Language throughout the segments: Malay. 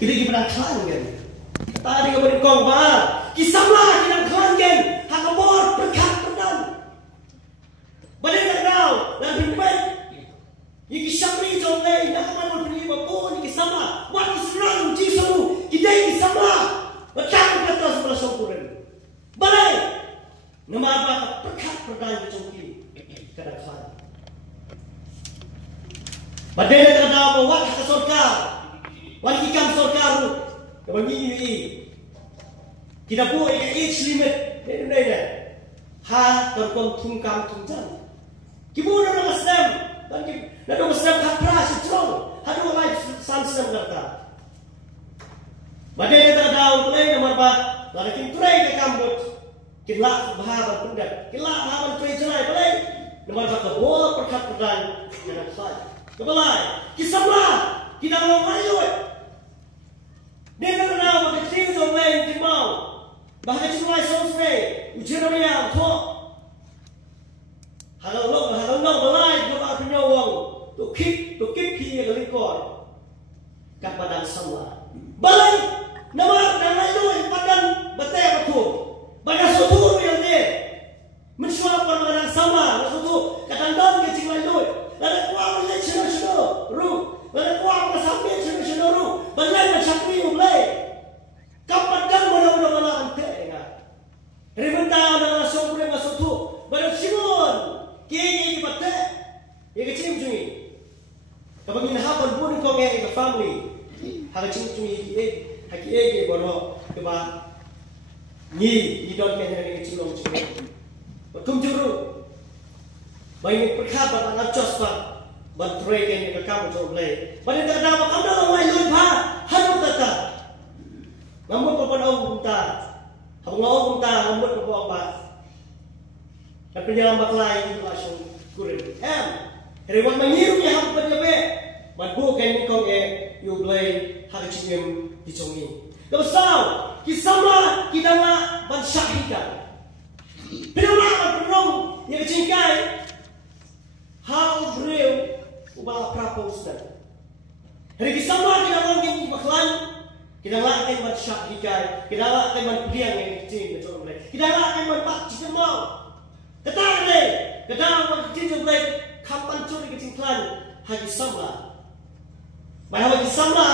kita gimana klan kan? Tadi kemudian kong bah, kisahlah kita klan kan? Hakabor berkat berdan. Badai terdaw dan bimbang. Iki syamri jolai nak kaman beri bapun iki sama. Wat Israel jisamu kita iki sama. Berkat kata sebelah sempurna. Badai nama apa berkat berdan jongki kada klan. Badai terdaw wat hasorkar. Wat ikam sorkar bagi ini. Kita buat age limit ini dah. Ha terkon tungkam tungjan. Kibu na Muslim dan na Muslim kapra strong. Hadu life sunset berkata. Badai terdaw mulai nomor 4. Lalaking turai ke kambut. Kilak bahaban pendat. Kilak bahaban turai jerai balai. Nomor 4 kebuah perkat perdan. Jangan saja. Kebalai. Kisahlah. Kita mau mayut. Dia terdaw makasih jom lain timau. Bahkan cuma sosme. Ujian yang tok. Halau no balai kita punya uang tu kip pi yang rekor kat badan sama balai nama dan lain badan betul betul badan suatu yang dia mensuap badan sama suatu katan don ke cing lain lalu kuang le chino ru lalu kuang sampai chino ru balai macam ni mulai kapan dan mana ante enggak ribenda dengan sopre masutu badan simon kini kita yang kecil cumi. Kapag hinahapon po nito ng family, hagacing cumi haki bono keba ni idon kaya ng kecil long cumi. Tumjuru, bayi perkhabat ang acos pa bantray kaya ng kakamu coblay. Balik na dapat ang dalang wayon pa hanu tata. Ngamot pa panaw punta, habang ngaw punta ngamot pa po ang ba. Napinyang maklay itu langsung kurin. Hewan mengiru yang hampa dia madbu kan kong you blay hagacingem dicongi. Kapasau kisama kita ma bansyahika. Pinama perong yang cingkai how real ubah propose. Hari kisama kita ngomong maklan kita lakukan bansyahika, kita lakukan mandiang yang kecil betul boleh. Kita lakukan manpak kita mau. Kadang kecil boleh kapan curi kecil klan haji samla. Bahawa haji samla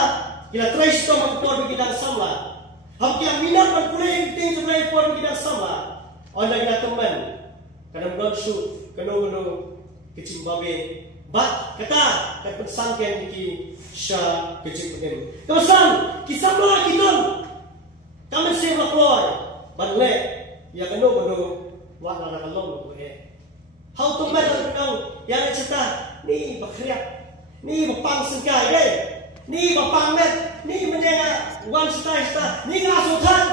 kita trace to makpor kita samla. Hak yang minat berkulit kecil boleh por kita samla. Onda kita teman kadang don't shoot kano kecil babe. Bat kata pesangken ki sya kecil begini. Kawasan kisamla kita kami siap lapor banle ya kano wah nak kalong tu how to better know yang cerita ni berkeriak ni berpang sengkai deh ni berpang met ni menjaga one star ni ngasutan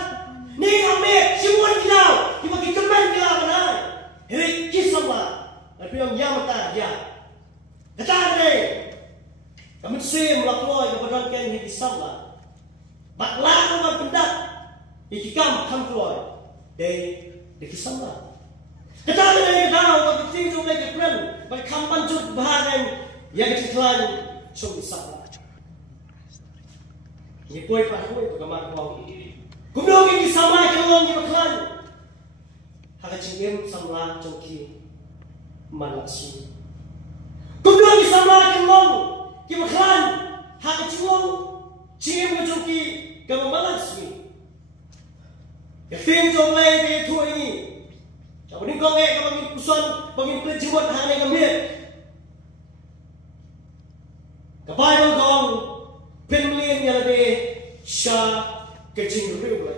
ni ambil semua kita bagi kemen kita benar hari kisah tapi yang mata dia kata deh kami sim lapor kepada kan ni kisah baklah orang pendat ikam kam keluar dari kisah Kata dari dalam waktu itu mereka pernah berkampan cut bahan yang kecelakaan sungguh salah. Ini poin pada poin bagaimana kau? Kemudian ini sama kalau ni berkelan. Hak cingem sama joki malasi. Kemudian ini sama kalau ni berkelan. Hak cingem joki kamu malasi. Ketim jomai dia tu ini. Kalau ni kau kalau ni pusan bagi pelajimot hanya kami. Kapal kau penmelian yang ada sya kecil ribu.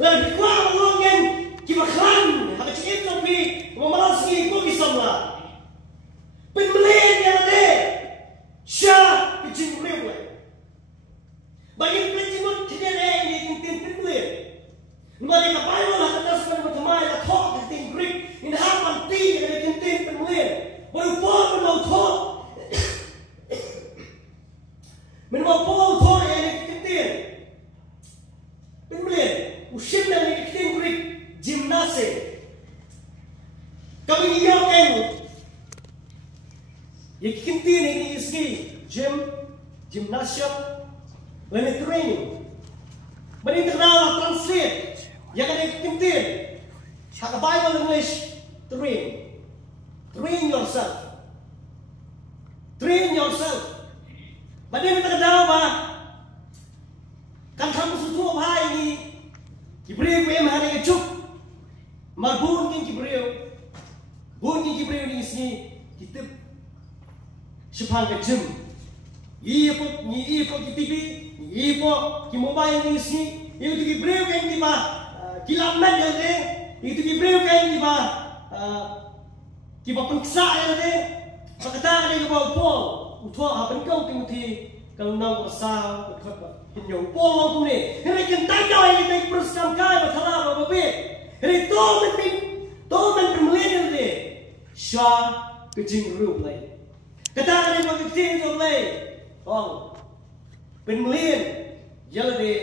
Lalu kuah mengongeng kimaklan hak cingem tapi memalasi kau bisamlah. Penmelian yang ada sya kecil ribu. Bagi pelajimot tidak ada yang tintin penmelian. Mari kapal lah atas kan bertemai lah thok tintin Greek in hapan ti yang tintin penmelian. Baru pun mau thok. Menurut Paul thok yang tintin penmelian. Usin yang tintin Greek gimnastik. Kami iyakan. Yang tintin ini isi gym gymnasium, lain training. Bani terkenal translate, yang ada kentir. Hak Bible English, train yourself. Train yourself. Bani terkenal apa? Kan kamu suatu apa ini? Kibriu em hari kecuk, marbun kin kibriu, bun kin kibriu ni sini kita sepang kecem. Iya po TV, iya po ki mobile ni sini, itu kibriu kan di ba, kilamet yang ni, itu kibriu kan di ba, ki ba pengsa yang ni, pakata ni ba pol, utua apa ni kau tinggi kalau nak bersah, berkhidmat. Yang pol ni, ini kita tahu ini kita berusaha kaya bersalah apa bebe. Ini tu bermelihat ni, syah kecing rup lagi. Kata ni bagi kecing rup lagi, oh, bermelihat, jalan ni,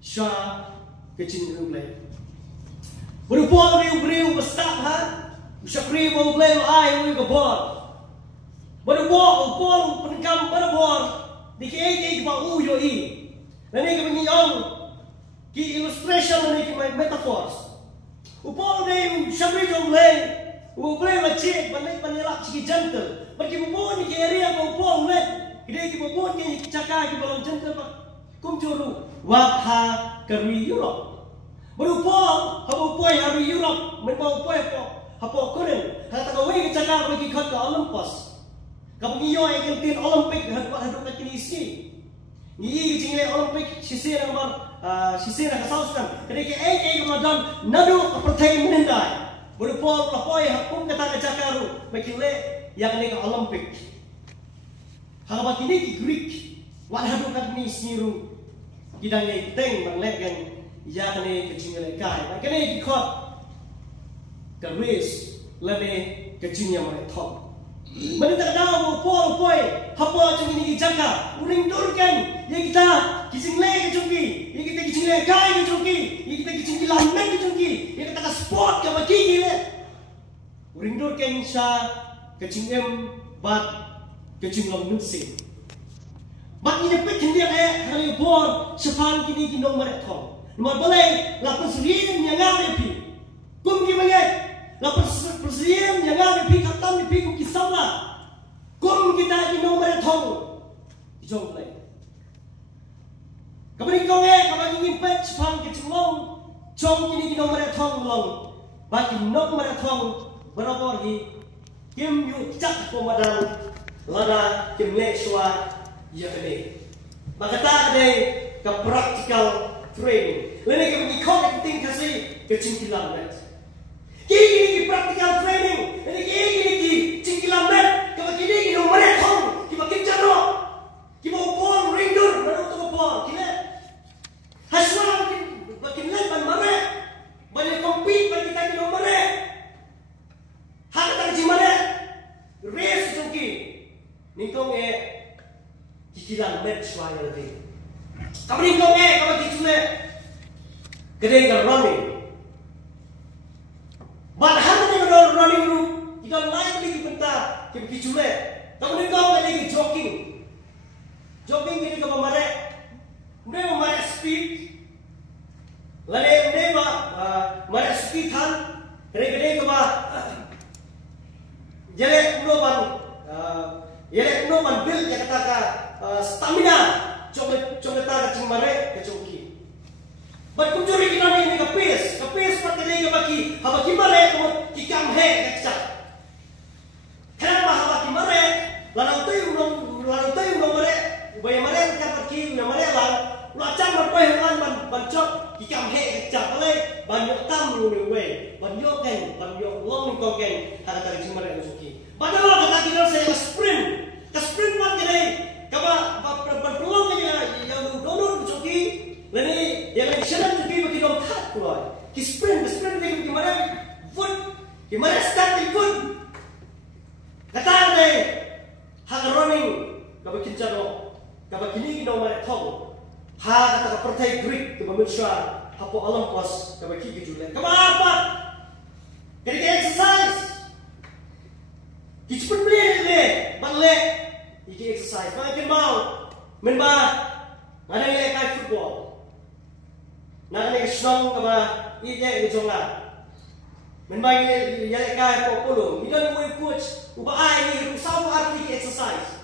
syah kecing rup lagi. Berupol riu besar ha, syakri bau beli ai ui kebor. Berupol penkam berupol. Dikit ba uyo i. Nani kami yang ki illustration nani ki metaphors. Upol dei shabri jom le. Upol la cik banilak ki gentle. Bagi bubon ki area ba upol le. Kide ki bubon ki caka ki balon gentle ba. Kum juru wa ha kari Europe. Berupol habu poi hari Europe men ba poi po. Hapo koren. Hata ka wei ki caka bagi khat ka Olympus. Kamu ngiyo ay kentin Olympic hadap na kinisi. Ngiyi jingle Olympic sisira kasauskan. Kadiki ay Ramadan nadu apartheid menendai. Berupol lapoy hakung kata kacakaru makinle yang ni Olympic. Haba kini ki Greek wan hadap na kinisi ru. Kidang ay teng banglegan ya kani kajingle kai. Kani ki khot ka race lane kajinya mai thok. Menentang dalam poi, apa cuma ini jaga, uring turkan, yang kita kicing le kecungki, yang kita kicing le kai kecungki, yang kita kicing lamen kecungki, yang kita sport ke bagi le, uring turkan sa kecing bat kecing long nunsing. Bat ini pekin dia hari bor sepan kini kinong marathon. Nomor boleh lapas rian yang ada pi, kum gimana? Lapas presiden yang ada di katan di piku kisahlah, kum kita di nomor thong, jom leh. Kemudian kau kalau ingin pet sepang kecilong, jom ini di nomor thong long, bagi nomor thong berapa lagi, kim yu cak komadan, lada kim leswa ya ini. Maka tak ada ke practical training. Lain kami kau penting kasih kecingkilan net. Kini practical training, ini kini cingkilan net, kalau kini nomor thong, kita kincaro, kita upon rindur, baru tu upon, kini haswa makin net ban mare, banyak compete bagi kita nomor hak tak cimare, race tungki, nikong cicilan net suai lagi. Kamu nikong kalau cicune, gede kan running. Padahal ni running group, kita lain lagi bentar, kita kicule. Kamu ni kau lagi jogging ini kau mare speed, lain mare speed han, kene kau jadi uno build ya kata stamina, coba kata mare kecoki. But kunjuri kita ni pace seperti ni bagi habaki mare kamu kikam he kecak. Kenapa habaki mare? Lalu tu mare, bayar mare kita pergi mare lang. Lu acam berpai han bancok kikam he kecak. Oleh banyak tamu ni we, banyak long kau kan ada dari mare musuki. Padahal kata kita saya sprint pun kita kaba berpeluang yang donor musuki. Lain yang shalan juga bagi dong kat keluar. Ki sprint ni gimana? Gimana starting foot? Kata ni, hang running, kaba kincaro, kaba kini dong marathon. Ha kata partai Greek, kaba manusia, hapo Olympus, kaba kiki julen. Kaba apa? Ketika exercise, ki sprint ni, balik, iki exercise mai ken mau men ba ngana le kai football na le snong ka ba i je ke jonga men ba le ya le kai ko polo ni don mo coach u ba ai ni sa mo athlete exercise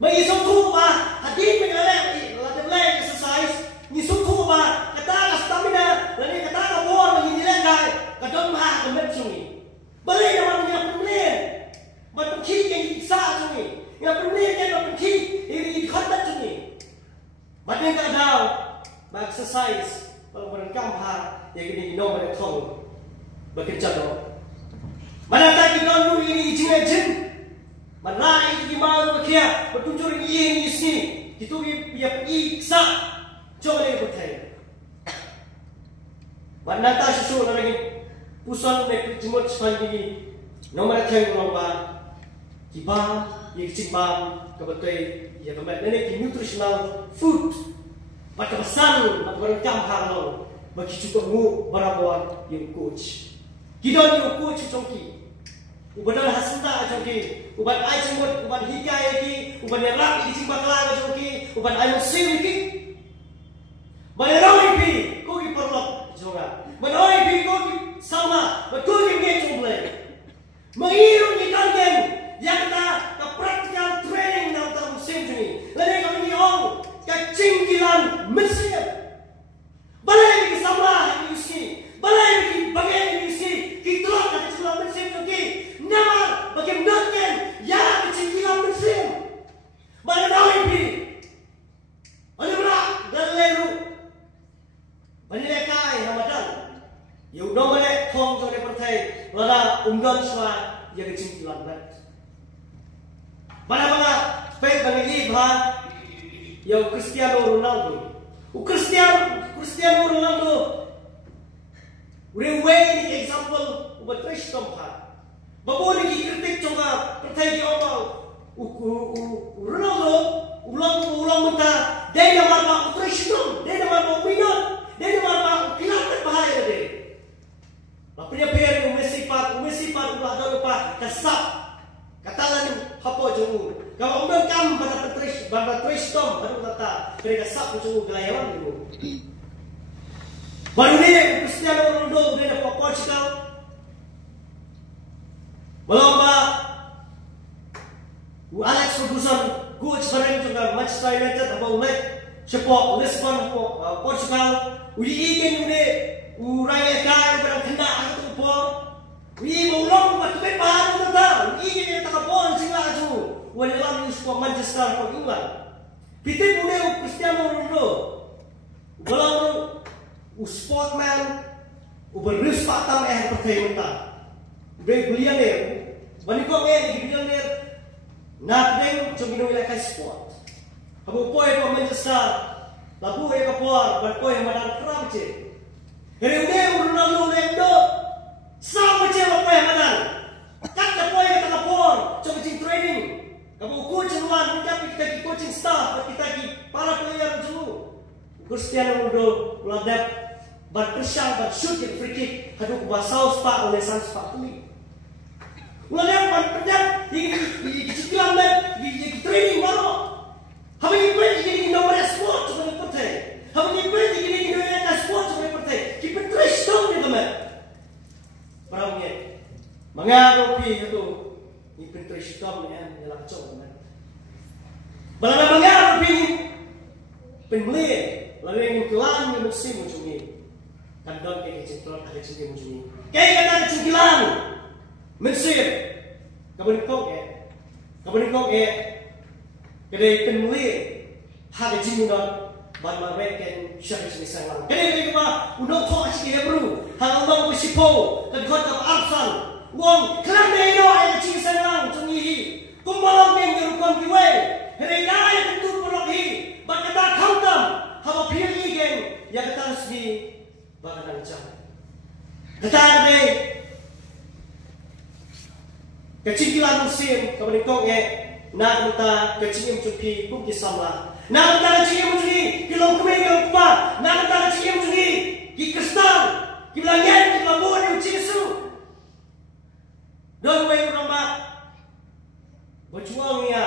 mai so tu ba hadi men le la de exercise ni so tu ba kata la stamina la ni kata ka bor ni le kai ka don ma ka met sungi bale na man ni apneมันขี้ยังอีกซ่าจังนี่อย่าเป็นเรื่องแค่เราเป็นขี้อีกคนตัดจังนี่มันเป็นการดาวมา exercise เราเป็นการพาอย่างนี้น้องมันท่องมันกินจัดหรอมันอะไรกินนอนรู้iniจริงไหมจริงมันไล่ที่มาเราเคียมันtunjuk ini sini itu diaอีกซ่าจงเลยคนไทยมันนั่งตาชิวๆนั่นเองผู้สอนในจิมวัดสปันนี้น้องมันแทงน้องบ้านKibam, yang cimbam, kebetul, ya kebetul. Ini nutritional food. Pada pesan, pada orang halo, bagi juga mu berawan yang coach. Kita yang coach congki, uban hasil tak congki, uban air cemut, uban hikai lagi, uban nerap di cimbang kelana congki, uban air musim lagi. Bayar pi, kau ki perlu juga. Bayar pi kau ki sama, kau ki ngejumlah. Mengiru ni kangen. Yang kita praktikal training dalam tahun musim ini. Lalu kami ni orang kecinggilan Mesir. Balai kita sama ini usi, balai kita bagian ini usi. Kita ada kecinggilan Mesir lagi. Nama bagian bagian yang kecinggilan Mesir. Balai tahu ini. Balai berak dan leru. Balai lekai Ramadan. Yang nomornya thong jadi partai. Lalu unggal semua yang kecinggilan Mesir. Mana-mana baik bagi bah yang Cristiano Ronaldo. Cristiano Ronaldo. Rewe ni example ubat fresh tompa. Babu ni kritik conga pertai di awal. Ronaldo ulang mentah. Dia nama apa fresh tom. Dia nama apa minat. Dia nama apa kilatan bahaya dia. Bapaknya player Messi pat ulah lupa kasap. Katakan apa jemu? Kalau orang kam pada trish tom baru kata mereka sap jemu gelayawan dulu. Baru ni Cristiano Ronaldo dia dapat Portugal. Melomba Alex Ferguson coach bareng juga Manchester United apa ulet sepak Lisbon Portugal. Uli igen uli raya kai barang kena atau apa. Uli mau buat tu baru tahu. Ini tak boleh singlah tu. Walau ni sepak Manchester atau England. Kita boleh Cristiano Ronaldo. Walau sportman, berus patam percaya mentah. Billionaire, bani kau billionaire. Nak deng cuma wilayah sport. Kamu poin Manchester, lalu yang keluar, berpoin madan keram je. Hari ini Ronaldo lendo. Sama je apa yang madan. Kata poin kata lapor, coba training. Kamu coach luar, kita coaching staff, kita para player dulu. Cristiano Ronaldo ladap berpersang bershoot yang free kick, haduk basau spa oleh sang spa ini. Ladap berpedak di cicilan dan di training baru. Habis itu jadi nomor sport cuma dipercaya. Habis itu jadi nomor sport cuma dipercaya. Kita terus dong ni teman. Perangnya, mengaruhi itu ni terus dong ni yang langsung teman. Balada mengaruhi pembeli. Lalu yang kelan yang musim macam ni, kandang kayak central ada cengkeh macam ni. Kayak kata ada cengkilan, Mesir, kamu nikok kedai penuli harga jimunan, baru mereka syarikat misalnya. Kedai kita udah kau asyik Hebrew, hal orang bersipo, dan kau tak arsan, uang kelam deh yang cengkeh sayang macam ni, kumbalang yang dirukan kiwe, hari yang tentu pergi, berkata khantam. Haba pilih gen yang kata resmi bakalan jam. Kata ada kecinggilan musim kemudian kau nak minta kecinggilan cuci bukti sama. Nak minta kecinggilan cuci kilau kemeng kilau kuat. Nak minta kecinggilan cuci di kristal, di langit, di labuan yang cisu. Don't wait for berjuang ya.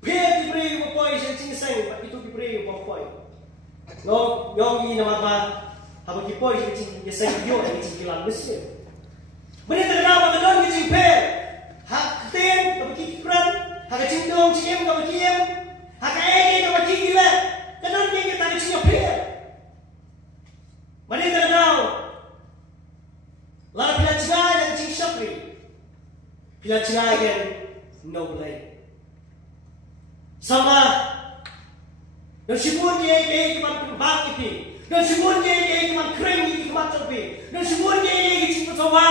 Pia diberi upaya yang cincang, itu diberi upaya. Ngong ini nama apa? Apa kipoi yang cincang yo yang cincang Mesir. Benda terkenal dengan yang cincang. Hak ten, apa kikran, hak cincang cincang apa kiam, hak ege apa kikila. Kenapa yang kita cincang pia? Benda terkenal. Lalu bila cincang yang cincang syakri, bila cincang yang noble. Sama dan sibuk dia cuma bak itu, dan sibuk dia cuma kering itu cuma cerpi, dan sibuk dia cuma coba,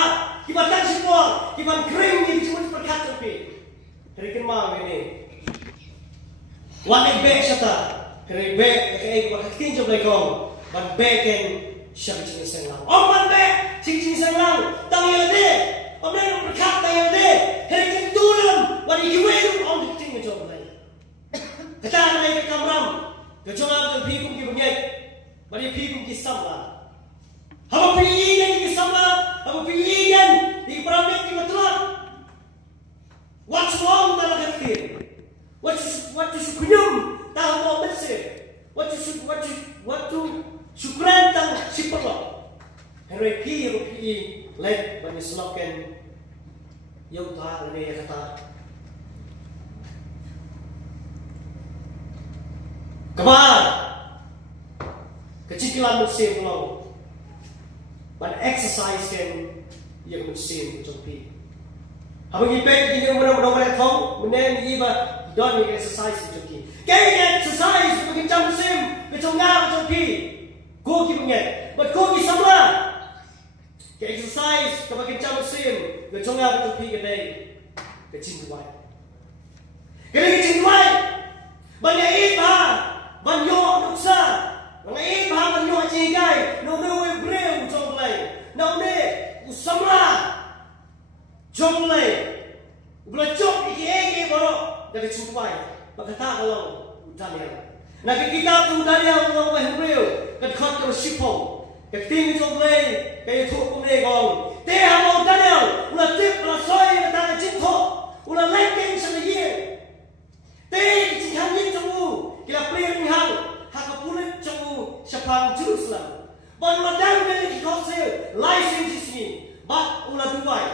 cuma tak sibuk, cuma kering itu cuma perkat cerpi. Kerana mau ini, wanita bek siapa? Kerana bek kerana bukan tinjau lekong, bukan bek yang siapa jenis senang. Orang bek jenis senang, tangan dia, orang yang perkat tangan dia, kerana tulen, wanita itu orang tinjau coba. Kata mereka kamram, kecuali pihak ki bengek, bagi pihak ki sama. Apa pihak yang ki sama, apa pihak yang di peramai ki betul. What's wrong dalam hati? What is kunyum dalam mau bersih? What to syukuran dalam sipolo? Henry pihak led bagi slogan yang tak ada kata. Kemar kecicilan musim pulau, ban exercise yang musim jompi. Apa kita ini mudah-mudahan tahu, menen iba don yang exercise jompi. Kaya exercise macam musim, keconggang jompi. Go kibungnya, but go kisama. Kaya exercise macam musim, keconggang jompi kedai kecintuan. Kedai kecintuan, banyak iba. Banyo nuksa, ngai bah banyo cigai, no breu jonglai, no usamra jonglai, belacok iki boro dari cumpai, berkata kalau udahnya. Nak kita tu udahnya orang breu, kat ke sipong, kat ting jonglai, kaya tu kumne gong, te hamo udahnya, ulah tip rasoi kata cinto, ulah lengkeng sendiri, te cincang jemu. Kita playing hal, hak pulit cemu sepang Jerusalem. Ban madang beli kosel, license sini, bat ulah Dubai.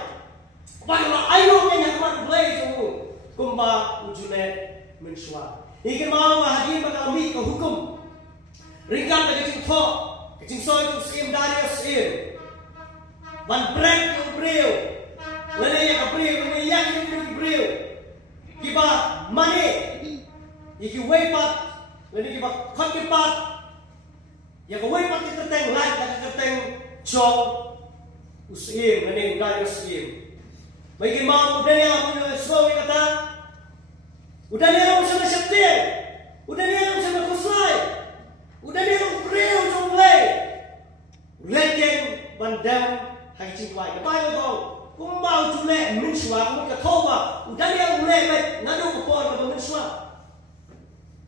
Ban ulah ayo yang kamat play cemu, kumba ujune mensua. Ikan mau hadir bakal ambil ke hukum. Ringkat ke cinta, ke cinta itu sim dari sim. Ban break yang breu, lene yang breu, lene yang breu. Kiba money. Iki wepat, lagi kita kontipat, yang wepat kita teng light, kita teng jong, usim, lagi udah usim. Bagi mau udah yang punya slow kata, udah yang sama septian, udah yang sama kuslai, udah yang breu jonglai, legend bandam hai cintai. Kepada kau, kau mau jule mensua, kau ketawa, udah yang mulai ngadu kepor pada mensua.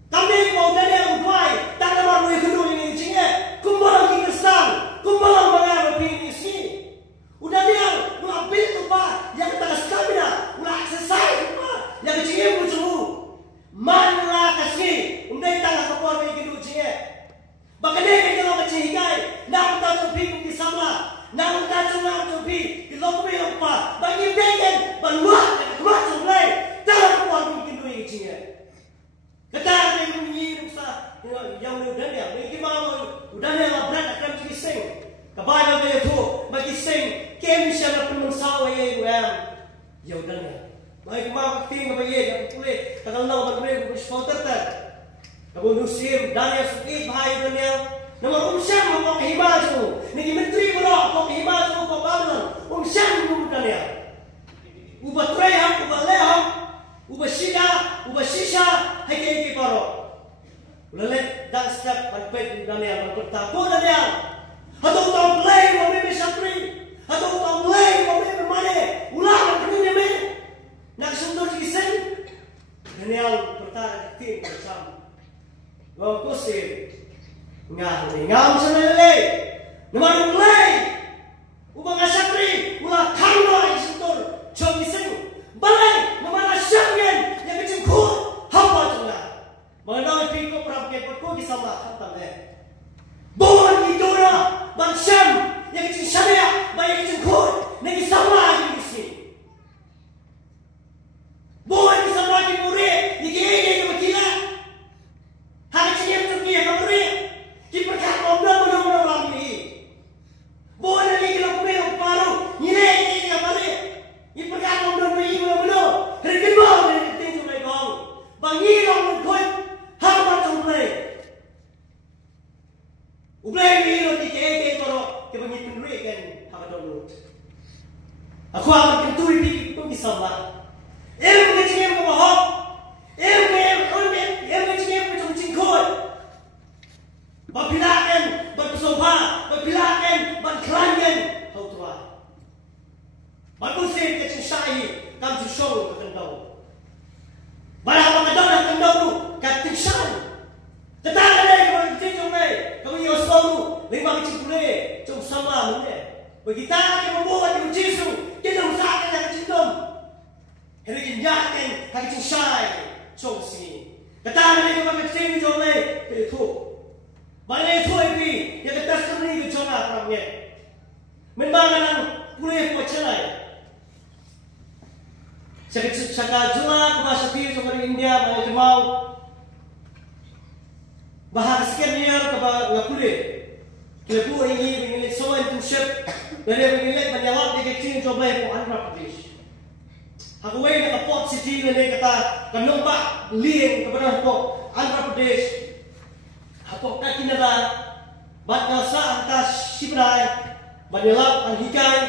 Kami mau dari yang buai, tak ada orang yang kedua ini cingnya. Kumbalang Kingstang, kumbalang mengarah pilih sini. Udah dia, ulah pilih lupa, yang kita stamina, ulah exercise lupa, yang cingnya bucu. Mana kasih, undai tangan kapal ini kedua cingnya. Bahkan dia kalau kecihikai, nak tahu cumpi di sama, nak tahu cumpi di lokpi lupa. Bagi bagian, baluan, macam lain, tangan kapal ini kedua cingnya. Kata yang menyiru sa yang udah dia, mereka mau udah dia labrak akan kising. Kebayang dia tu, bagi sing, kem siapa pun mensawa ye ya udah dia. Mereka mau keting apa ye, yang boleh kalau nak mereka bersponsor ter. Kamu nusim dan yang sedih bahaya dunia. Nama umsyam mau hibah tu, ni menteri berok mau hibah tu mau balan, umsyam bukan dia. Ubah treham, ubah leham. Ubah shisha, hai kaya paro. Lalet dan step berpet dan yang bertaku dan yang. Atau tahu play mami besatri, atau tahu play mami bermane. Ulang kerja ni, nak sentuh kisah. Dan yang bertahan tim macam. Gak kusir, ngam senelai, nama play. Ubah ngasatri, ulang kano yang sentuh, jom kisah. Balai, nama nasyak. kisah khatam hai. Bon itu na bangsham yang cing syariah baik cing khod negi sama di sini. Bon kisah lagi murid negi ege berkila. Hari cing yang terbiak murid di perkat omna lagi. Bon lagi kalau murid paru nilai ege murid di perkat omna hari kedua dari tinggal lagi kau bangi orang khod harap terus. Ublay milo di keke toro ke bangi penuri kan hakadonut. Aku akan kenturi di pengisama. Kecingin ko mahok. Kecingin ko itong cingkod. Magpilakan, magpasoba, magpilakan, magklangan. How to I? Magpusin kecing sahi, kam to show kakandaw. Barang mga daw na kandaw no, kating sahi. Tetapi ada yang berkecil cumai, kamu yang selalu lima kecil pulih, cuma sama mungkin. Begitu kita membuat yang Yesus, kita usahakan yang kecil dom. Hari ini jangan yang kecil syai, cuma sini. Tetapi ada yang berkecil cumai, itu. Mana itu ini yang kita sendiri cuma orangnya. Membangun pulih macamai. Sekarang jumlah bahasa Inggris India banyak mau. Bahasa sekian kepada ngapulit, kelebu ini mengilik soal tushep, dari mengilik menyawat di kecil coba yang Andhra Pradesh. Aku ini kapot city ini kata kenumpak liang kepada aku Andhra Pradesh. Aku kaki nada, batnya sah atas sibrai, menyelap anhikai,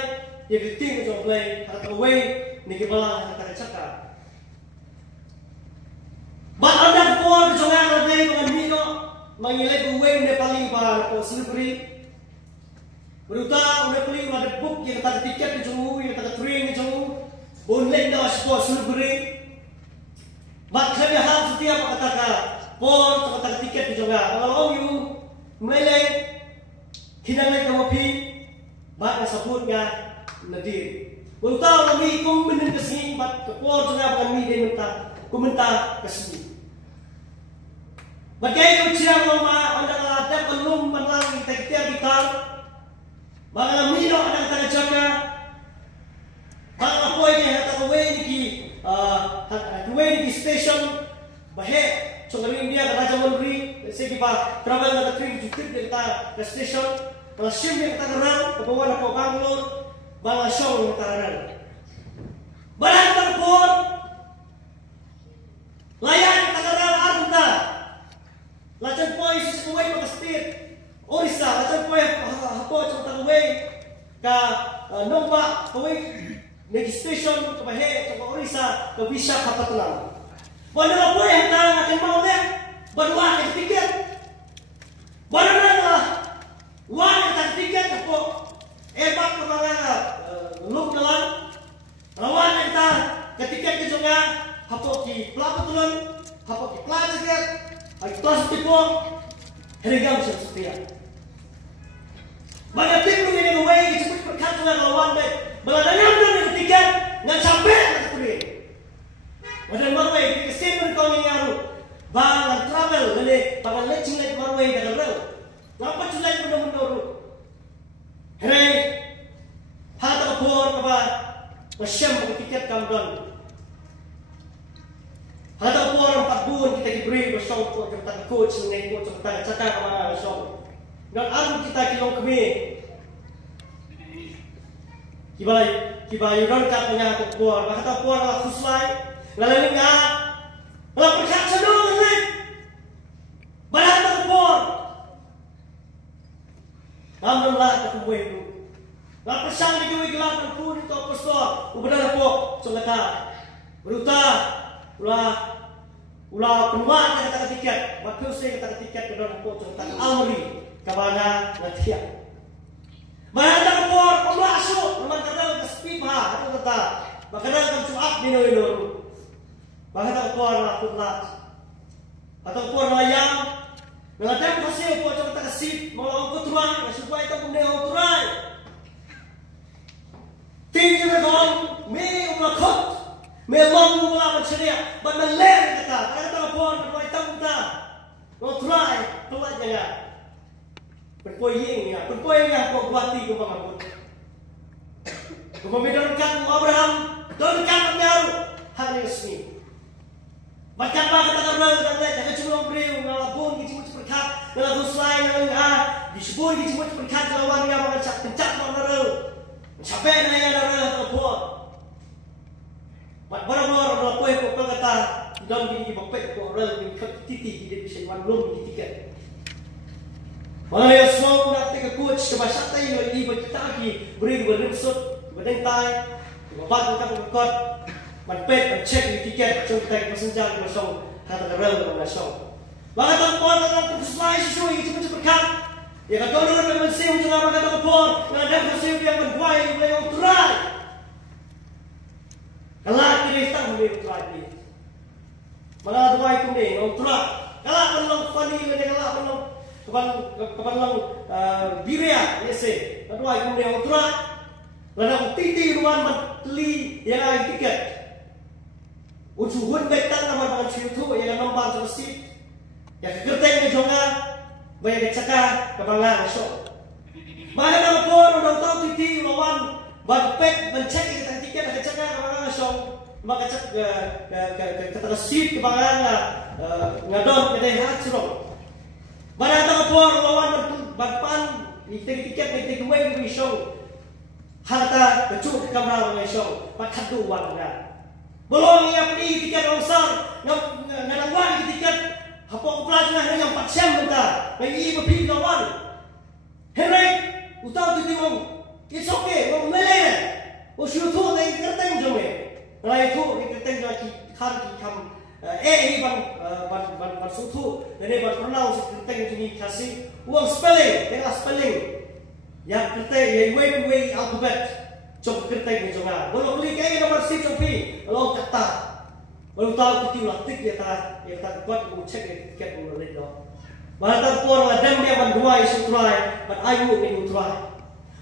yang diting coba aku ini nikibalang kata cakap. Bat anda keluar kejongan ada dengan mino. Mengilai uang dia paling bar ko selebriti. Beruta udah paling ada book yang tak tiket di jauh, yang tak train di jauh. Bonlek dah masuk selebriti. Mak kami hal setiap katakan pon tak tiket di jauh. Kalau you melek kinangan kamu pi, mak nasabutnya nadir. Beruta kami kum benen kesini, mak kepor juga kami dia minta, minta kesini. Bagaimana ujian lama anda ada belum menang kita bagaimana mino anda kata jaga bagaimana poin yang kata away di station bahaya contohnya India Raja Mandri segi pak travel kata train jukit di kata station kalau sim yang kata kerang ke bawah nak Bangalore bagaimana show yang kata kerang barang terpon layan kata kerang arunta Lacan poy sa kuway makastit. Orisa, lacan poy hapo sa kuway ka nomba kuway station kabahe sa Orisa ka bisa kapatulan. Wala na poy hantang ating mga ulit. Banwa ang tiket. Wala na wala ang tiket po. Ebak na mga loob na lang. Rawan ang ta katiket ka nga hapo ki plapatulan, hapo ki platiket. Ay tos tipo herigam sa setia. Banyak tim ini away disebut perkatuan lawan deh. Beladanya dan ketiga ngan sampai ke kulit. Wadah marway ke statement kau ni aru. Bang travel lele bang lecing lek marway ke dalam. Ngapa culai benar-benar. Hei, hata por kaba wasyam tiket kamdon. Hata po orang 4 buwan kita diberi bersama po kita coach mengenai coach kita cakap kepada bersama. Dan aru kita kilong kami. Kibai yuran kat punya tu puan. Kata puan lah khuslai. Ngalamin nga. Ngalah perkat sedung ni. Badan tu puan. Alhamdulillah kita kubuai tu. Ngalah persang ni kubuai gelap dan pun itu apostol. Ubenar po congkata. Beruta. Ulah penuan yang kata tiket, waktu saya kata tiket dalam pocong tak amri kabana ngatiak. Mana tak por pemlasuk, memang kadang kespi bah, atau kata, makanya kan cuap dino. Bahkan tak por lah putlat, atau por layang, mengadap hasil pocong tak kesip, mau kuturai, supaya tak punya kuturai. Tinggi berdoa, me umakot. Melong mo mga magsiriya, but maler kata, kaya tayo po, may tamang ta, no try, saja berpoying ya, berpoying yang kau buati ke bangapun. Kau memidorkan Abraham, dorkan menyaru hal resmi. Macam apa kata orang dan jangan cuma beriu ngalapun kita cuma berkat ngalapun selain ngalapun disebut kita cuma berkat lawan yang mengecat kencang orang sampai nanya orang telepon. Barang-barang orang kue kau kata dalam diri bapet kau orang yang titi dia bisa manlum di tiket. Mana semua nak teka coach kebasak tay yang ini berkita lagi beri berrimsut berdentai babat kita berkot manpet mencek di tiket contek pesenjata masuk kata kerel masuk. Maka tempor tentang perselai sesuai itu macam berkat. Ya kata orang yang mensiu cuma kata tempor ada mensiu yang berbuai boleh uturai. Kalau kita tak boleh uturai ni. Malah tuai tu ni uturai. Kalau penolong fani ni kalau penolong kepada biria yese aduai kemudian uturai ladang titi ruan menteli yang ada tiket ujuhun betan nama dengan ciutu yang nampak tersi yang kerteng ke jonga banyak cakap kebangan so mana nama pun orang tahu titi ruan berpet mencek kita tiket ada cakap kebangan so maka cak ke tersi kebangan ngadon kedai hacurong. Mana tahu puan lawan berpan tiket dua di show harta kecuk kamera di show pakat dua mana belum yang beli tiket orang ngadang tiket apa pelajaran yang 4 jam bentar bagi berpilih lawan Henry utau tu tengok it's okay orang meleh usul tu dari kerteng jome lain tu kerteng lagi hari kam ban sutu dari ban pronounce kerteng ini kasih uang spelling dengan spelling yang kerteng yang way alphabet coba kerteng juga kalau beli kayak nomor si copi kalau kata kalau tahu kita latih ya tak kuat cek tiket mulai dah malah por ladang dia ban dua isu try ban ayu ni try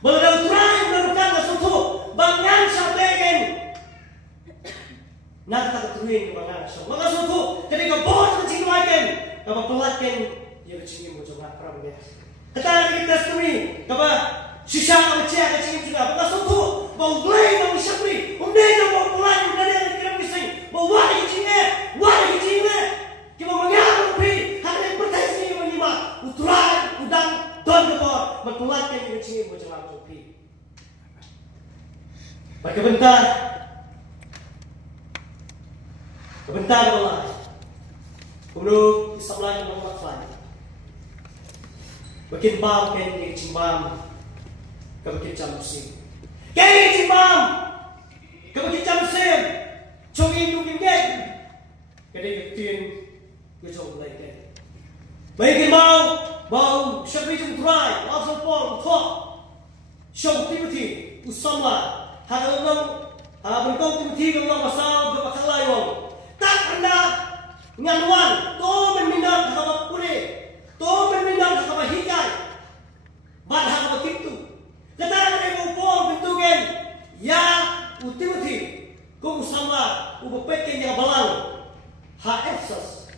malah dah try menerukan sutu bangan sampai kan nak tak tuin mana so maka suatu ketika bos kecil lagi apa pelatkan dia kecil mau coba apa dia kata kita tui apa sisa macam kecil juga maka suatu mau beli mau siapri umdenya mau pelat umdenya kira mesti mau wali kecilnya kita mengaruhi hari pertanyaan ini lima uturan udang don kebor berpelatkan dia kecil mau coba kopi pakai bentar Bentar Allah, kemudian sebelah yang nomor lain. Bikin bam kan yang cimbam, kebikin jam musim. Kan cimbam, kebikin jam musim. Cobi tu bikin, kadang bikin kejauh lagi. Bikin bau syabri jumpai, langsung pol, kok. Show Timothy, usama, halau bentuk Timothy kalau masal berpakai wong. Tak anda nganuan, to berminat sama pure, to berminat sama hikai, badah sama kitu. Kata mereka upor bentuk kan, ya utimati, kau sama ubepeken yang balang, HFSS.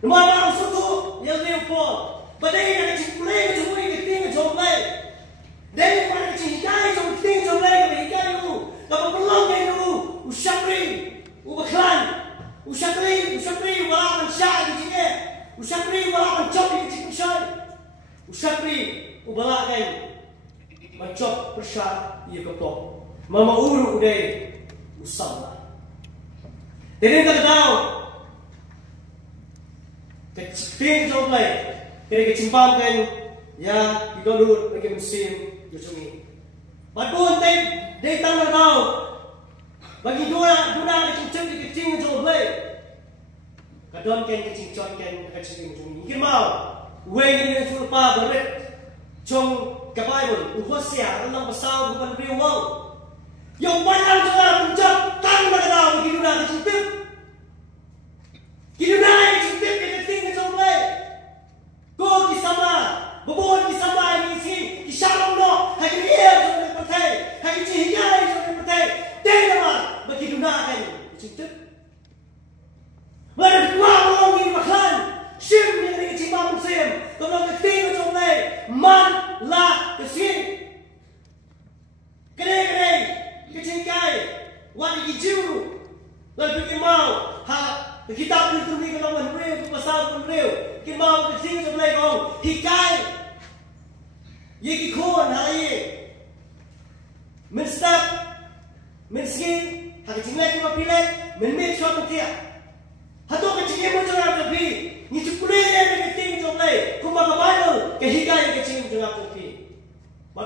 Nama orang suku yang dia upor, badai yang cikulai cumui keting cumulai, dari mana cikai cumui keting cumulai kehikai lu, dapat pelang yang lu, usyapri. Ubeklan, usapri wala mansya di sini, usapri wala mencop di sini usapri ubalakan mencop persya ia ketok, mama uru udah usam. Jadi kita tahu, kecil coba, kita kecimpang kan, ya kita dulu lagi musim jujungi. Padahal dia tak tahu. Bagi dua kecil kecil coba, kadang kan kecil kecil mungkin mau, weng ini full pa berit, jong kapaibul, uhusia tentang pesawat bukan beri uang, yang banyak juga pencap kan mereka tahu begitu dah kecil, kecil coba, kau kisama, bobot kisama ini sih, kisah no, hari dia sudah bertai, hari cihaya sudah bertai, dengar. Begitu nak kan, cinta. Mereka orang ini makan, sim yang ini cimbang sim,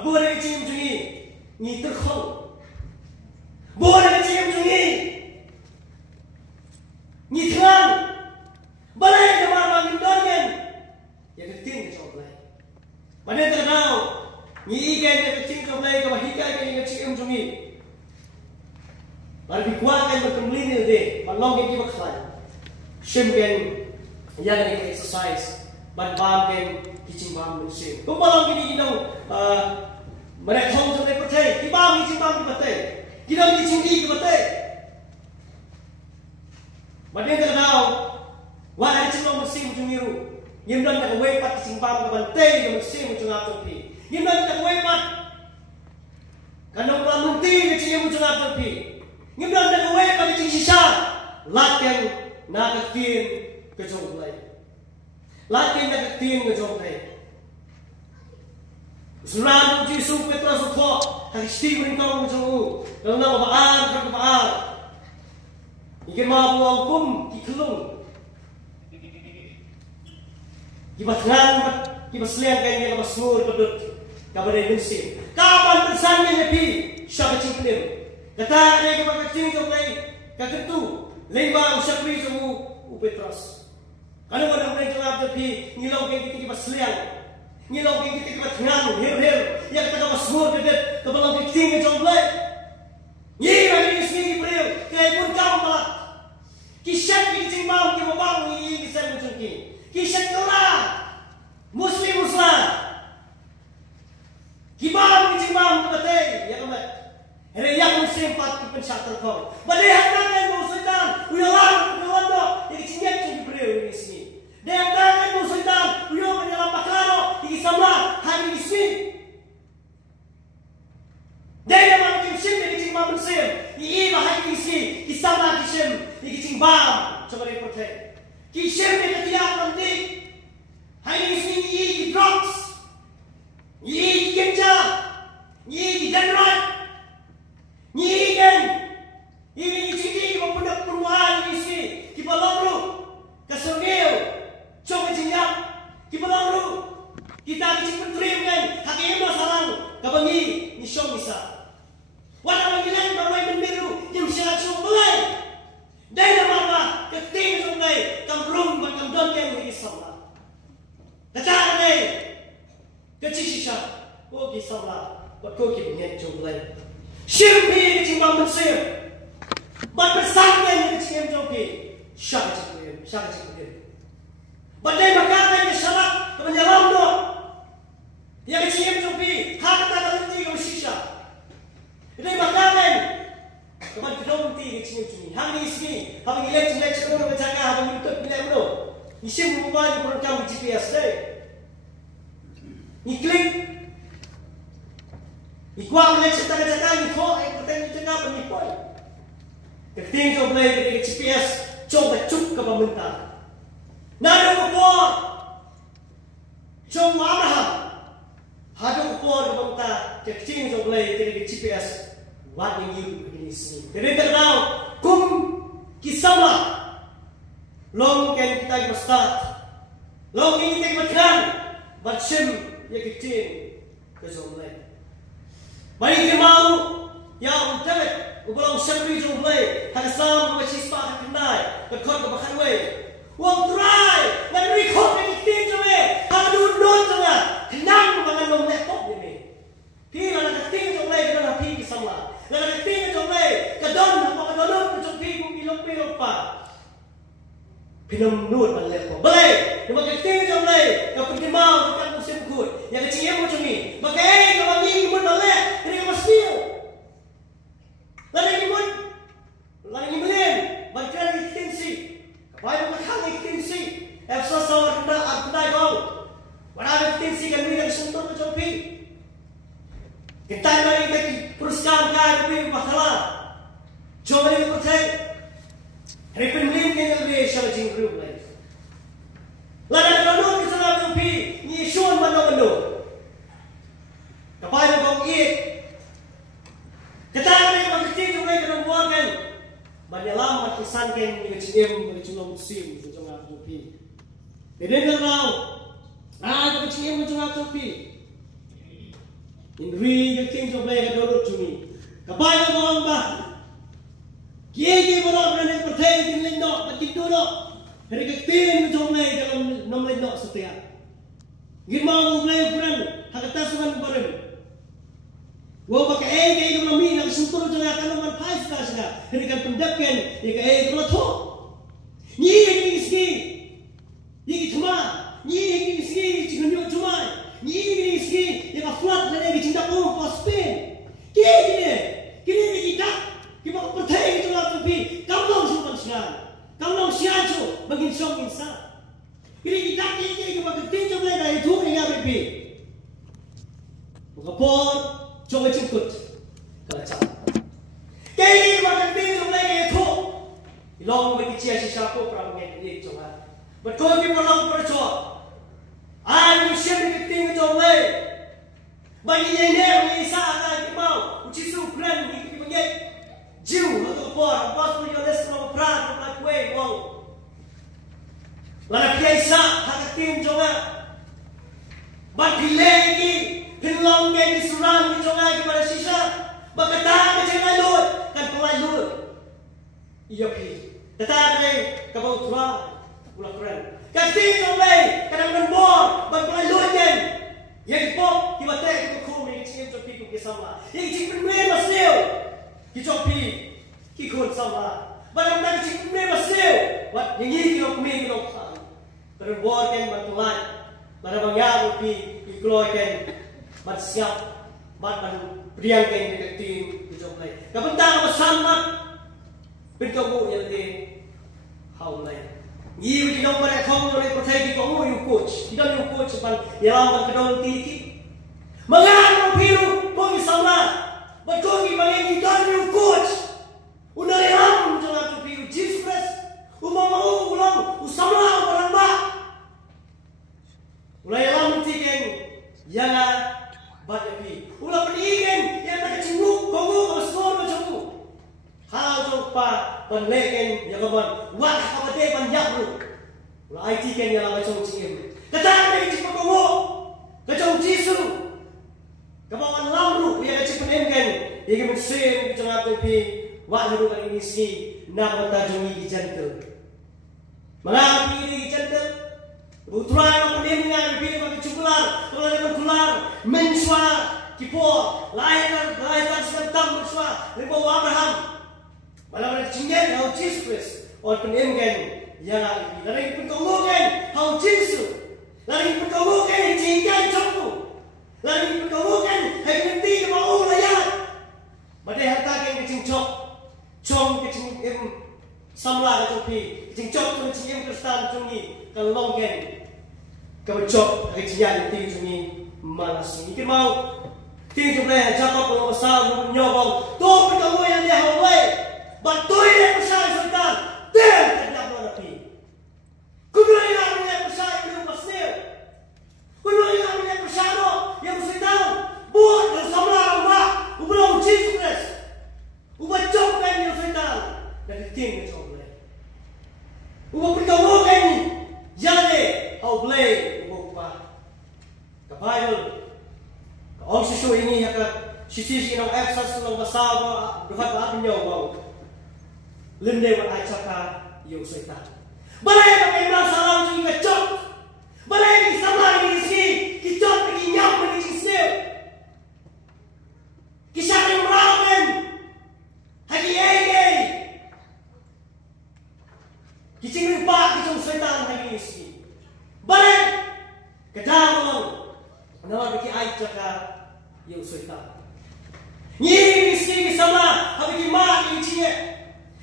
bữa nay chim chung nhị tức không bữa nay chim chung nhị thương bữa nay các bạn bằng những đơn nhân ya cái tin trong này mà nên từ nào nhị cái ya cái tin trong này các bạn hít cái ya chim chung nhị bởi vì qua cái một tâm lý như thế mà long cái bậc khai sim cái ya cái exercise ban ban cái chim ban mình sim cũng bao lâu cái gì đâu mà đại thông trong đây có thể cái bao cái chim ban cái có thể cái đâu cái chim đi cái có thể mà nên từ nào qua cái chim long mình sim chung nhiều nhưng đơn là quay bắt chim ban cái bàn tay cái mình sim chung áp trong phi nhưng đơn là quay bắt cái nông làm mình ti cái chim chung áp trong phi nhưng đơn là quay bắt cái chim sisa latihan na cái tiền cái trong này latihan na cái tiền cái trong này Zurang Jesu Petrus Otho hang Stephen kau menjungu kalau nama baan kan baan ikan mahu angkum kikelung kibatngan kibasliang yang kibasmur pedut kabarnya mensim kapan tersannya nepi siapa cingklim kata ada kibakacing jomai kaketu lembang syakri jomu Petrus kalau ada orang jawab nepi ngilau kayak kibasliang ngilau kayak kibatngan hir yang kata kibasmur pedut kebalang kiting jomai ye bagi sini beliau kayak pun kau malah kisah kiting mau kibabang ni kisah menjungki kisah orang Muslim kibam kibam kate ya kamat hele yang Muslim pat pensyatan kau badai hangan musudan uyalan uyalan ini cinyak cing beliau ini sini dia hangan musudan uyalan menyelam bakalo ini sama hari ini dia memang kisim ini cing bam Muslim ini hari ini kisama kisim ini cing bam coba dipercaya kisim ini tidak penting hari ini drugs Yi ganja, yi danrat, yi gan, ini ciri mempunyai perubahan isi kita lalu kesenggil, coba jinjak kita lalu kita diciptakan kan haknya masalah kabangi ni show bisa, walau mengilang baru membiru yang silat sumbai, dari mana keting sumbai kamrung dan kamdon yang diisahkan, kacau ni. Kecil kau kisah lah, kau kibnya jomlai. Siapa yang cuma bersih, bersangkan yang cuma joki, siapa cipta. Badai makanan yang salah, menyelam do, yang cuma joki, hak tak terhenti kau sisa. Badai makanan, kau tidak yang cuma joki. Hari ini, hari ini cuma cakap berjaga, hari ini tu bila bro, isi mobile program GPS deh. Ni klik, ni kuang boleh cerita-cerita ni kau, kita ni tengah bernipuan. Keting kau boleh dengan GPS, coba cuk ke pemerintah. Nado kupor, coba Abraham, hado kupor ke pemerintah. Keting kau boleh dengan GPS, what you begini sini. Jadi terkenal, kum kisama, long kan kita start, long ini kita berkan, bersim. Ya kecil kejomlai. Baik dia mau yang terbaik, ubalang syakri jomlai. Hari Islam masih sepakat kenai, berkor kebakan way. Wang try, dan record yang kecil jomlai. Hari duduk jomlai, kenang dengan nom laptop ini. Pi mana kecil jomlai dengan api kisama. Dengan kecil jomlai, kadon apa kadon kecil pi lupa. Pinam nur pada laptop. Baik, yang kecil jomlai, kau pergi mau kan musim kur. Yang kecil macam ni, maka kalau ni pun boleh, ini mesti. Lain belen, berkali ekstensi, baik berkali ekstensi. Efsa sawar kita kau, berada ekstensi kan ni yang sentuh macam ni. Kita lagi kita teruskan kaya ni masalah. Coba ni percaya, repenuhin kita lebih challenging group lain. Lain kalau kita nak berpi, ni isu mana. Kapal kau iit, katakan yang berkecil juga yang membuatkan banyak lama kesan yang kecil bercuma musim bercuma topi. Jadi kenal, kecil bercuma topi. Inri yang king so play kadorot cumi. Kapay ko ang ba? Kiki mo na ng pertay din lindo, patido no. Hari katin mo play dalam nom lindo sa tiya. Gimana mo play friend? Hakatas man barin. Wo ba kay kay ko mi na suntur jang akan man pais ka siya. Hari kan pendapken ya kay ko to. Ni ni ski. Ni cuma, ni ski cigun yo cuma. Ni ski ya ka flat na ni cinta ko paspin. Kini kita kita percaya itu lah tapi kamu sudah siap, kamu siap tu bagi semua insan. Kini kita kita ketinggian mereka itu ni apa bi? Mengapor coba cekut kalau cak. Kini kita ketinggian mereka itu, ilong bagi cia siapa pernah mengenai coba. Betul kita orang percaya. Aku siap ketinggian coba. Bagi nenek bagi sahaja kita mau uci sukran kita pergi jiu atau por pas punya les nama peran nama kue mau lana biasa hak tim jonga bagi lagi penlong geng suram di jonga kepada sisa bakata kecengai lut kan pelai lut iya pi tetapi kabau tua ulah keren kasih jonga kadang membor bagi pelai lut kan yang pop kita tak kita kumi cium copi kita sama yang cium mereka masih kita copi kita sama barang tak cium mereka masih wat yang ini kita kumi kita sama berbor kan bertulan barang banyak copi ikloy kan bersiap barang beriang kan dekat tim kita mulai kepentar bersama pencabu yang di hal lain. Ia kita mereka kau boleh percaya kita you coach, kita you coach pan yang kedua tinggi. Mengaku biru kau misalnya, betul kita kita you coach. Udah yang jangan tu biru Jesus, mau ulang, usamlah orang bah. Ulah yang tinggi, yang banyak pi. Ulah peningin yang tak cinggu, kau skor macam tu. Hal jumpa penlegen yang kawan wah apa dia banyak lu. Ulah IT kan yang macam cingin. Tetapi jika kau kacau jisu, kawan lalu yang kacau penlegen yang mesin jangan tapi wah lu kan ini si nak bertajungi di jantung. Mengapi di jantung. Uturan penlegen pilih bagi cukular, cukular mensuar kipor lahir sebentar mensuar lebih Abraham. Malah mereka cinggan how Jesus or penimkan yang lagi. Lalu pentomokan how Jesus. Lalu pentomokan cinggan campur. Lalu pentomokan hai nanti mau rakyat. Badai harta yang kecingcok, cong kecing samla kecopi, kecingcok tu cingim kristal cungi kalau longken kebecok kecinggan nanti cungi malas. Mungkin mau tinggi boleh cakap kalau besar menyokong. Tu pentomo yang dia hawai. Bantuin yang besar sultan, dan tidak menepi. Kedua yang besar yang pasir, kedua yang besar yang sultan buat bersama orang, ubah uji sukses, ubah cokkan yang sultan dari tim coklat, ubah pertemuan jadi, kau boleh ubah kapal, kau sisu ini akan sisi yang ekses yang besar berkat apa nyawa. Lende wa acaka yo setan. Balai pakai masalah juga cok. Balai di sama di sini kita pergi nyam pergi sel. Kisah yang meramen. Hagi ege. Kicing lupa kicung setan hagi di sini. Balai kedamang. Nama bagi acaka yo setan. Ni di sini sama hagi mati cie.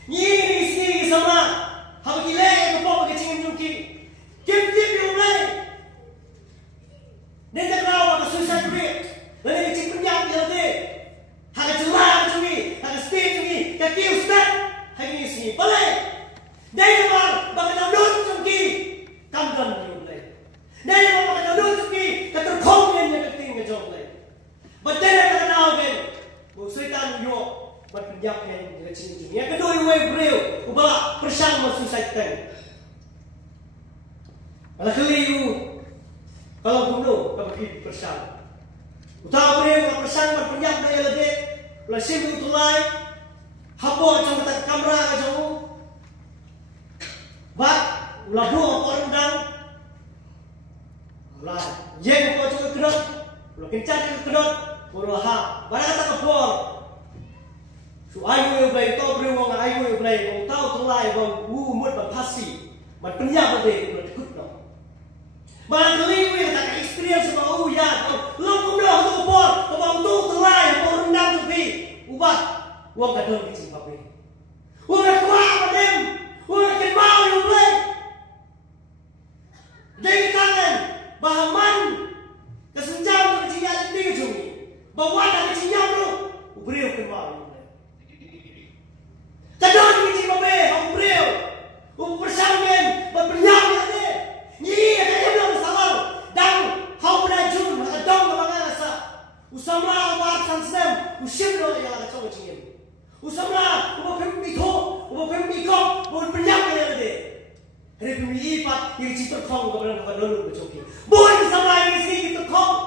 Ni sini sama, haba gilay ko po pagkacingin yung kim yung lay. Nenda rawa ka suicide rate, lagi kacing penyak yate, haga celah cungi, haga stay cungi, kaki ustad, hagi sini balai. Dahil naman baka nandun cungi, kamdan yung lay. Dahil naman baka nandun cungi, katurkong yan yung kating na jong lay. But then I can now again, suitan yo. Berpenjak yang kecil-kecil. Yang kedua yang Hebreu, ubah persang mensusaitkan. Kalau keliru, kalau bunuh, kau pergi persang. Utama beliau yang bersama berpenyak dari lagi, belasih utulai, habo macam kata kamera kacamu, bat labu orang dang, lah jen apa juga kedot, ulah kencan juga kedot, ulah ha, barang kata kapor, so ayu yang baik, tahu beliau orang ayu yang baik, orang tahu tulai, orang umur berpasi, berpenyak dari ulah ikut no. Barangkali we tak experience sama ya, lo pun dah tu pun, abang tu terlai, abang rendam tu pi, ubah, uang kadang kecil pakai, uang kuat padem, uang kembang yang boleh, dari kangen, bahaman, kesenjam tu kecilnya jadi kecil, bawa dah kecilnya tu, uberiu kembang yang boleh, kadang kecil pakai, uberiu, bersanggen, berpenyak ni, ni ada yang dan hau berajun maka dong kebangan asa usamra awat sansem usim lo yang ada cowok cingin usamra uba pembiko buat penyak yang ada hari pemilih ipat yang citor kong kebenaran kepada lalu bercoki buat usamra yang isi citor kong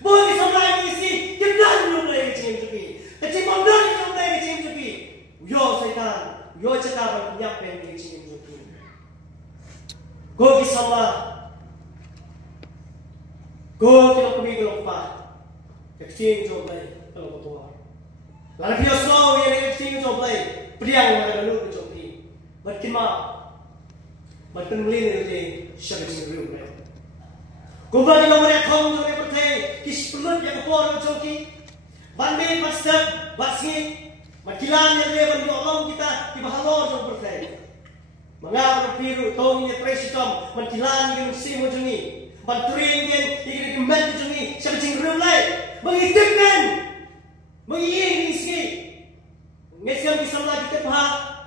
buat usamra yang isi kedan belum lagi cingin coki kecil bangdan belum lagi cingin coki yo setan yo cekar penyak yang cingin coki go kisah go kita pergi ke lompat, exchange job lagi kalau ketua. Lalu dia slow yang exchange job lagi, priang yang lalu ke job ini. Berkima, berpengelin itu siapa yang beriu lagi. Kumpul kita mereka kong yang berkait, kis pelut yang keluar ke job ini. Banding pasal, basing, makilan yang dia beri orang kita di bahalor job berkait. Mengapa biru tahun ini presidam, makilan yang mesti macam ni. Bantuin kan, ikut kembali tu ni, siapa cinggung lagi, mengikutkan, mengiring isi, ngesam kisah lagi terpah,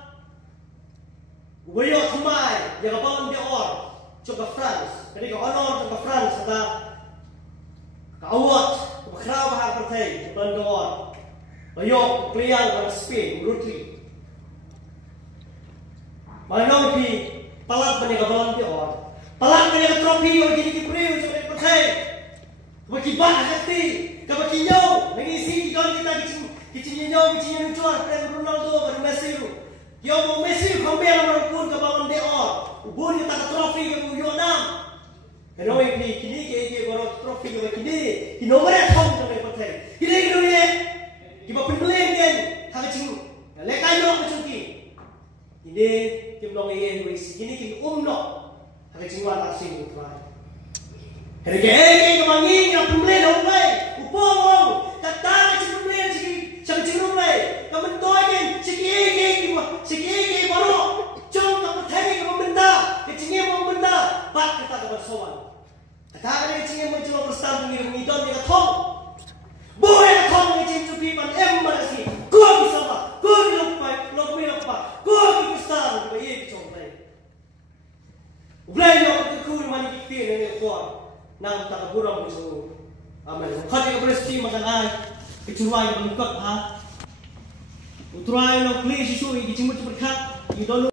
wayo kemai, yang apa dia or, coba France, ketika honor coba France ada, kawat, berkerau bahar pertai, coba dor, wayo kliang pada Spain, Rutri, mana pi, palat bani kawalan dia or. Palang kaya trofi o gini kipriu so ek pakai. Bagi bah hati, kabaki nyau, mengisi ikon kita kicin nyau kicin nucuar pen Ronaldo pada Messi. Yo mo Messi compare nomor pun ke balon d'or. Ubun kita trofi ke bu yo nam. Kenoi pi kini ke goro trofi ke kini. Ki nomor ek thong to pakai. Kini kini ye. Ki ba pembeleng den ha kicin. Lekai yo macam ki. Ini kim long ye wis kini ki no. Ada jiwa asing itu lah. Hari ke kemangi yang pembeli dong play, upong, kata si pembeli si cingrum play, kamu toikin siki baru, jom kamu tadi kamu benda, kecingnya kamu benda, bat kita kabar sowan. Kata ada kecingnya muncul bersama dengan idon dengan tong, boleh tong kecing cuci pan mana sih, gua bisa apa, gua lupa, gua bisa apa, iya cong play. Ulai yang terkul mani kita ni kuat, nang tak kurang bersama. Amal. Kali kita beresti makan ay, kecuali yang berkat ha. Utrai nak beli sesuatu, kita cuma berkat, kita